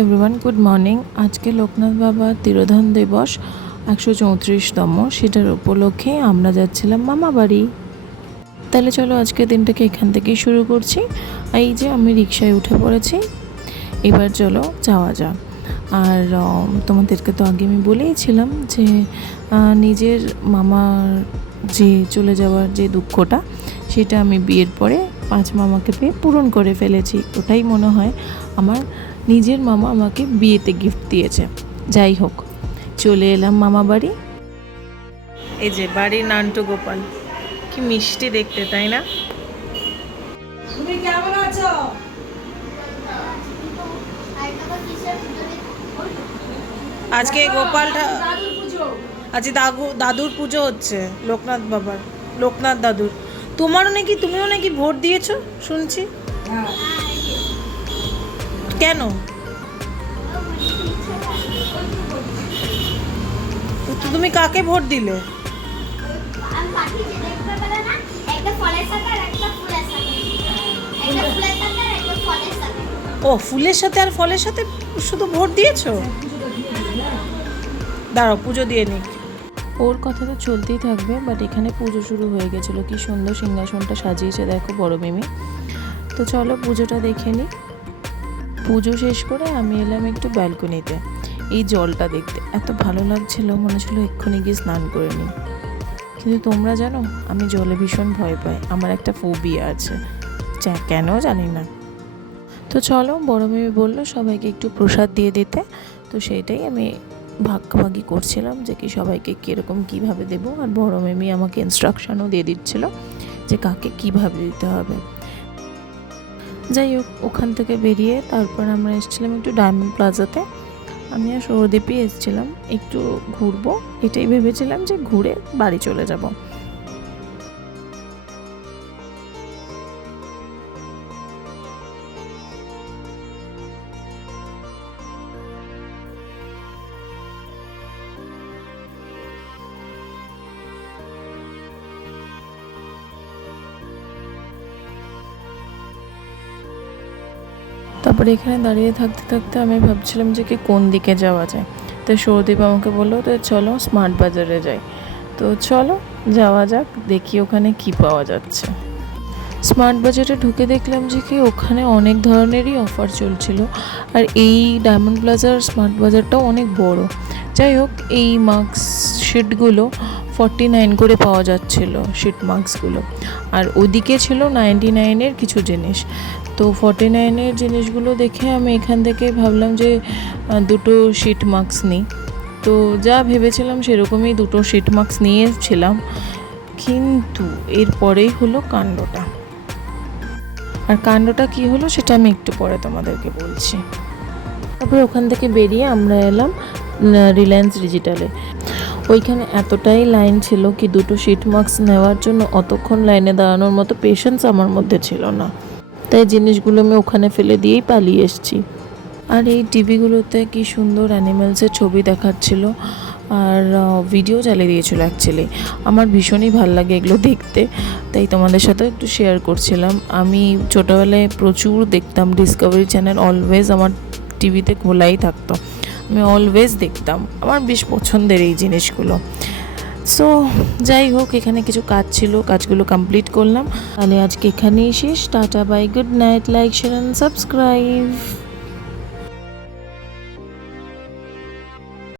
Everyone, good morning. আজকে লোকনাথ বাবা তিরোধান দিবস 134তম, সেটার উপলক্ষে আমরা যাচ্ছিলাম মামা বাড়ি। তাহলে চলো আজকের দিনটাকে এখান থেকেই শুরু করছি। এই যে আমি রিকশায় উঠে পড়েছি, এবার চলো যাওয়া যাক। আর তোমাদেরকে তো আগে আমি বলেইছিলাম যে নিজের মামার যে চলে যাওয়ার যে দুঃখটা, সেটা আমি বিয়ের পরে 5 মামাকে পেয়ে পূরণ করে ফেলেছি। ওটাই মনে হয় আমার নিজের মামা আমাকে বিয়েতে গিফট দিয়েছে। যাই হোক, চলে এলাম মামা বাড়ি। এই যে বাড়ির নান্টু গোপাল, কি মিষ্টি দেখতে, তাই না? তুমি কেমন আছো? আজকে গোপালটা আজকে দাদুর পুজো হচ্ছে, লোকনাথ বাবার, লোকনাথ দাদুর। তুমিও নাকি ভোট দিয়েছো শুনছি। কেন? তো তুমি কাকে ভোট দিলে? ও, ফুলের সাথে আর ফলের সাথে শুধু ভোট দিয়েছো? দাঁড়াও, পুজো দিয়ে নিক। ওর কথা তো চলতেই থাকবে, বাট এখানে পুজো শুরু হয়ে গেছিলো। কি সুন্দর সিংহাসনটা সাজিয়েছে দেখো বড় মিমি। তো চলো পুজোটা দেখে নিই। পুজো শেষ করে আমি এলাম একটু ব্যালকনিতে। এই জলটা দেখতে এত ভালো লাগছিল, মনে হচ্ছিল এক্ষুনি গিয়ে স্নান করে নিই। কিন্তু তোমরা জানো, আমি জলে ভীষণ ভয় পাই। আমার একটা ফোবিয়া আছে, কেন জানি না। তো চলো, বড় মেয়ে বললো সবাইকে একটু প্রসাদ দিয়ে দিতে। তো সেইটাই আমি ভাগাভাগি করছিলাম যে কি সবাইকে কীরকম কীভাবে দেবো। আর বড় মেমি আমাকে ইনস্ট্রাকশনও দিয়ে দিচ্ছিল যে কাকে কীভাবে দিতে হবে। যাই হোক, ওখান থেকে বেরিয়ে তারপর আমরা এসেছিলাম একটু ডায়মন্ড প্লাজাতে। আমি আর সৌরদীপই এসেছিলাম একটু ঘুরবো, এটাই ভেবেছিলাম যে ঘুরে বাড়ি চলে যাব। তারপরে এখানে দাঁড়িয়ে থাকতে থাকতে আমি ভাবছিলাম যে কি কোন দিকে যাওয়া যায়। তো সৌদীপ আমাকে বললো তো চলো স্মার্ট বাজারে যাই। তো চলো যাওয়া যাক, দেখি ওখানে কি পাওয়া যাচ্ছে। স্মার্ট বাজারে ঢুকে দেখলাম যে কি ওখানে অনেক ধরনেরই অফার চলছিল। আর এই ডায়মন্ড প্লাজার স্মার্ট বাজারটাও অনেক বড়। যাই হোক, এই মাস্ক শিটগুলো 49 করে পাওয়া যাচ্ছিল, শিট মাস্কগুলো। আর ওদিকে ছিল 99-এর কিছু জিনিস। তো 49-এর জিনিসগুলো দেখে আমি এখান থেকে ভাবলাম যে দুটো শিট মাস্ক নিই। তো যা ভেবেছিলাম সেরকমই দুটো শিট মাস্ক নিয়েছিলাম। কিন্তু এরপরেই হলো কাণ্ডটা। আর কাণ্ডটা কি হলো সেটা আমি একটু পরে তোমাদেরকে বলছি। তারপরে ওখান থেকে বেরিয়ে আমরা এলাম রিলায়েন্স ডিজিটালে। ওইখানে এতটাই লাইন ছিল কি দুটো শিট মাস্ক নেওয়ার জন্য অতক্ষণ লাইনে দাঁড়ানোর মতো পেশেন্স আমার মধ্যে ছিল না। তাই জিনিসগুলো আমি ওখানে ফেলে দিয়েই পালিয়ে এসেছি। আর এই টিভিগুলোতে কি সুন্দর অ্যানিমেলসের ছবি দেখাচ্ছিল আর ভিডিও চালিয়ে দিয়েছিল। অ্যাকচুয়ালি আমার ভীষণই ভালো লাগে এগুলো দেখতে, তাই তোমাদের সাথেও একটু শেয়ার করছিলাম। আমি ছোটোবেলায় প্রচুর দেখতাম ডিসকভারি চ্যানেল, অলওয়েজ আমার টিভিতে খোলাই থাকতো, আমি অলওয়েজ দেখতাম। আমার বেশ পছন্দের এই জিনিসগুলো। সো যাই হোক, এখানে কিছু কাজ ছিল, কাজগুলো কমপ্লিট করলাম। তাহলে আজকে এখানেই শেষ। Tata, bye, good night, like, share and subscribe.